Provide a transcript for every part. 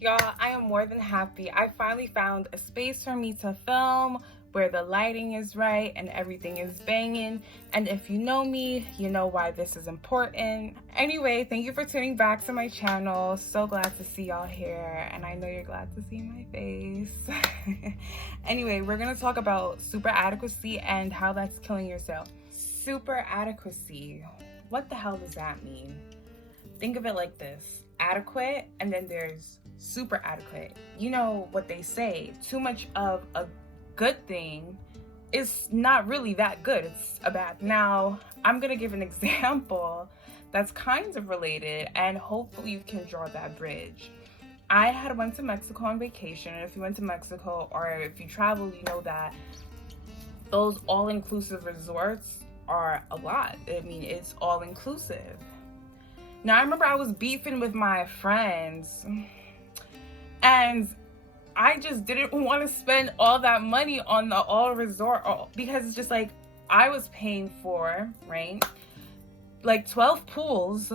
Y'all, I am more than happy. I finally found a space for me to film where the lighting is right and everything is banging. And if you know me, you know why this is important. Anyway, thank you for tuning back to my channel. So glad to see y'all here. And I know you're glad to see my face. Anyway, we're gonna talk about super adequacy and how that's killing your sale. Super adequacy, what the hell does that mean? Think of it like this: adequate, and then there's super adequate. You know what they say, too much of a good thing is not really that good, it's a bad. Now, I'm gonna give an example that's kind of related, and hopefully you can draw that bridge. I had went to Mexico on vacation, and if you went to Mexico or if you travel, you know that those all-inclusive resorts are a lot. I mean, it's all-inclusive. Now, I remember I was beefing with my friends, and I just didn't want to spend all that money on the all resort because it's just like I was paying for, right? Like 12 pools,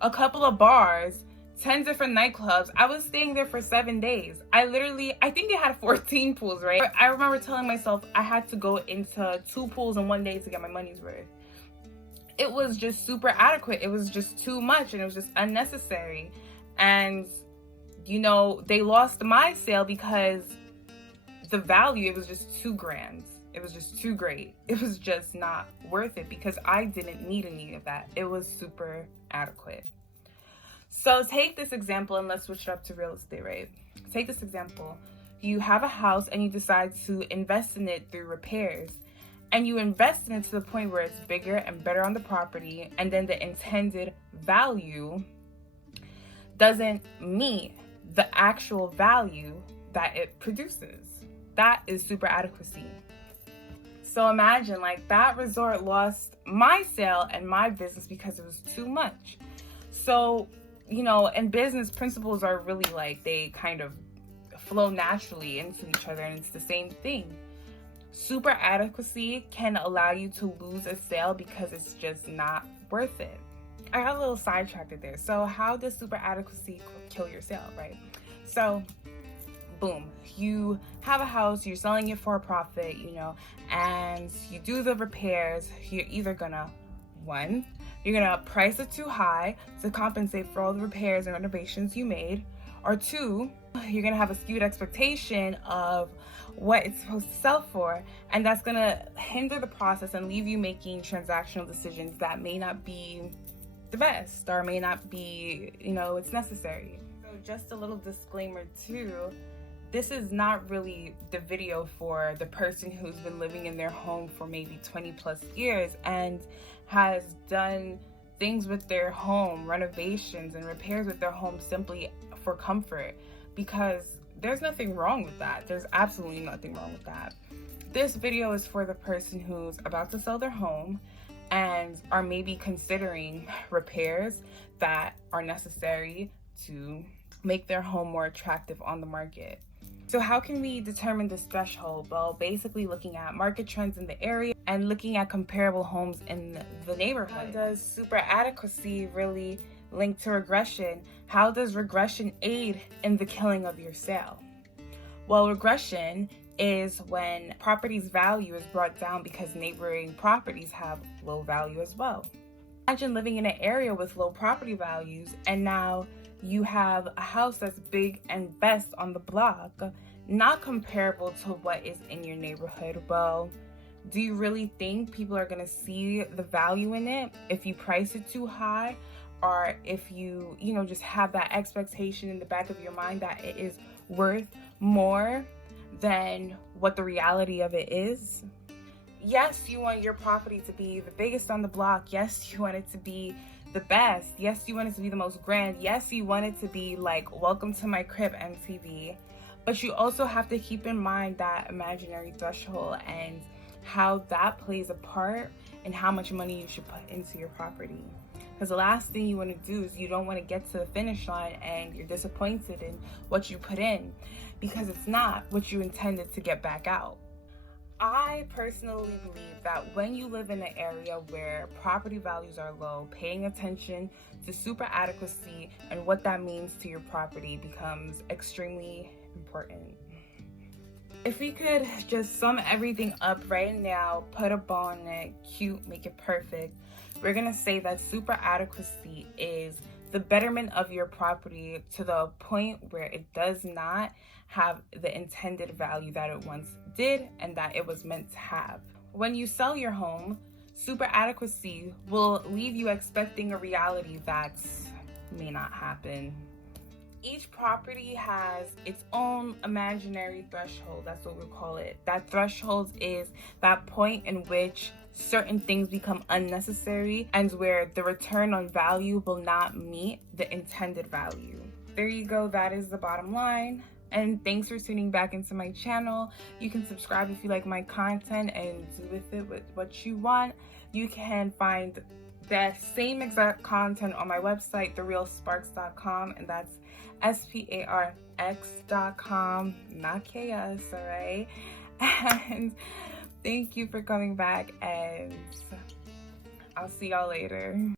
a couple of bars, 10 different nightclubs. I was staying there for 7 days. I think they had 14 pools, right? I remember telling myself I had to go into 2 pools in 1 day to get my money's worth. It was just super adequate. It was just too much, and it was just unnecessary. And you know, they lost my sale because the value, it was just $2,000. It was just too great. It was just not worth it because I didn't need any of that. It was super adequate. So take this example, and let's switch it up to real estate, right? Take this example. You have a house and you decide to invest in it through repairs. And you invest in it to the point where it's bigger and better on the property, and then the intended value doesn't meet the actual value that it produces. That is super adequacy. So imagine, like, that resort lost my sale and my business because it was too much. So, you know, in business, principles are really like, they kind of flow naturally into each other, and it's the same thing. Super adequacy can allow you to lose a sale because it's just not worth it. I got a little sidetracked there. So how does super adequacy kill your sale, right? So, boom, you have a house, you're selling it for a profit, you know, and you do the repairs. You're either gonna, one, you're gonna price it too high to compensate for all the repairs and renovations you made, or two, you're gonna have a skewed expectation of what it's supposed to sell for, and that's gonna hinder the process and leave you making transactional decisions that may not be the best or may not be, you know, it's necessary. So just a little disclaimer too, this is not really the video for the person who's been living in their home for maybe 20 plus years and has done things with their home, renovations and repairs with their home simply for comfort, because there's nothing wrong with that. There's absolutely nothing wrong with that. This video is for the person who's about to sell their home and are maybe considering repairs that are necessary to make their home more attractive on the market. So how can we determine this threshold? Well, basically looking at market trends in the area and looking at comparable homes in the neighborhood. How does super adequacy really link to regression? How does regression aid in the killing of your sale? Well, regression is when property's value is brought down because neighboring properties have low value as well. Imagine living in an area with low property values, and now you have a house that's big and best on the block, not comparable to what is in your neighborhood. Well, do you really think people are gonna see the value in it if you price it too high, or if you just have that expectation in the back of your mind that it is worth more than what the reality of it is? Yes, you want your property to be the biggest on the block. Yes, you want it to be the best. Yes, you want it to be the most grand. Yes, you want it to be like Welcome to My Crib MTV. But you also have to keep in mind that imaginary threshold and how that plays a part in how much money you should put into your property. Because the last thing you want to do is you don't want to get to the finish line and you're disappointed in what you put in because it's not what you intended to get back out. I personally believe that when you live in an area where property values are low, paying attention to super adequacy and what that means to your property becomes extremely important. If we could just sum everything up right now, put a bow on it, cute, make it perfect, we're gonna say that super adequacy is the betterment of your property to the point where it does not have the intended value that it once did and that it was meant to have. When you sell your home, super adequacy will leave you expecting a reality that may not happen. Each property has its own imaginary threshold. That's what we call it. That threshold is that point in which certain things become unnecessary and where the return on value will not meet the intended value. There you go. That is the bottom line. And thanks for tuning back into my channel. You can subscribe if you like my content and do with it what you want. You can find the same exact content on my website, therealsparks.com, and that's SPARX.com, not KS, all right? And thank you for coming back, and I'll see y'all later.